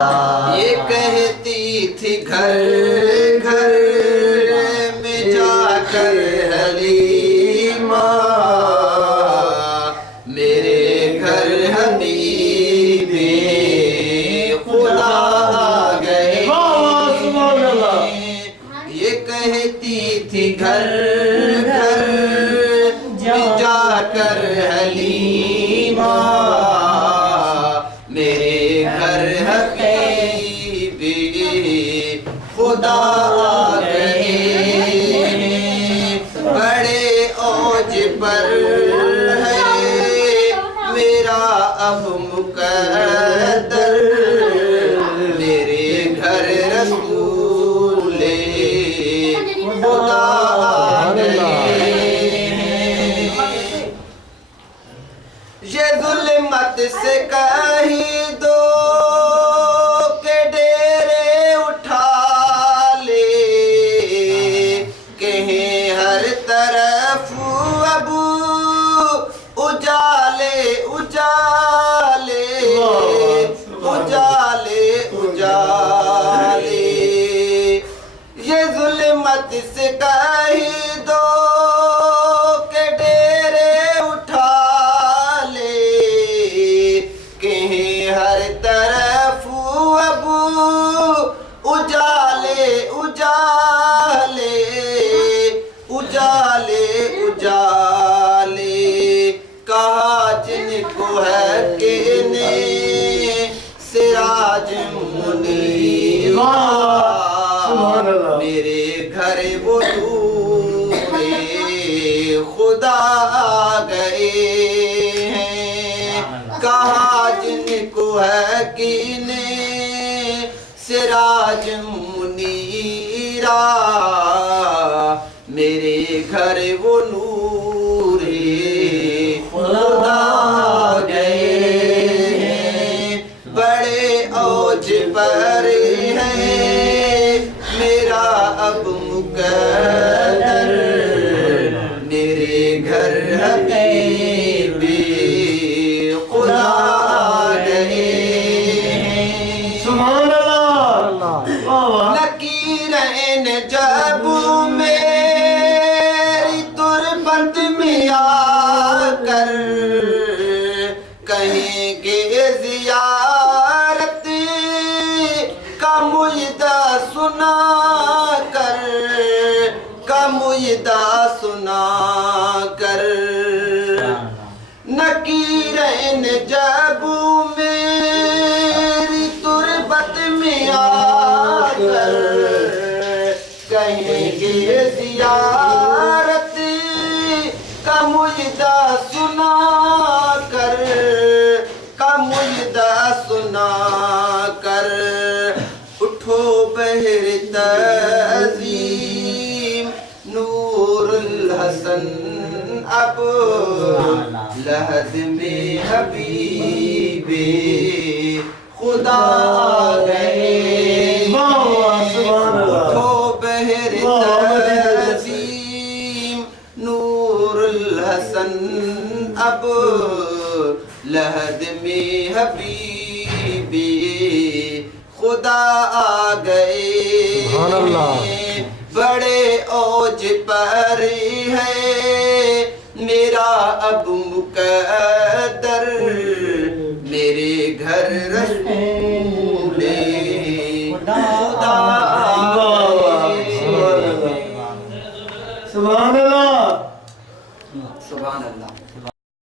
یہ کہتی تھی گھر گھر میں جا کر حلیمہ، میرے گھر حبیب خدا آ گئے۔ یہ کہتی تھی گھر گھر میں جا کر حلیمہ، میرے گھر حبیب خدا آ گئے۔ بڑے اوج پر ہے میرا اب مقدر، میرے گھر رسول خدا آ گئے۔ یہ ظلمت سے کہیں دو کہ ڈیرے اٹھا لے، کہیں ہر طرف اب اجالے اجالے اجالے اجالے۔ یہ ظلمت سے کہیں دو کہ ڈیرے اٹھا لے، کہیں ہر طرف اب اجالے اجالے اجالے اجالے۔ کہا جن کو ہے کہ نے سراج منیر، میرے گھر وہ نور خدا آ گئے ہیں۔ کہا جن کو ہے کہ نے سراج منیرہ، میرے گھر وہ نور خدا آ گئے ہیں۔ بڑے اوج پر ہے میرا اب مقدر، میرے گھر حبیب خدا آ گئے ہیں۔ سبحان اللہ۔ نکیرین جب میری تربت میں آ کر کہیں گے زیارت کا مجدہ سنا کر، کا مجدہ سنا کر۔ نکیرین جب میری تربت میں آ کر کہیں گے زیارت کا مجدہ سنا کر، کا مجدہ سنا کر۔ اٹھو بہر تعظیم نور الحسن، اب لحد میں حبیب خدا آ گئے۔ اٹھو بہر تعظیم نور الحسن، اب لحد میں حبیب خدا آ گئے۔ بڑے اوج پر ہے میرا اب مقدر، میرے گھر رسول خدا آ گئے۔ سبحان اللہ۔ سبحان اللہ۔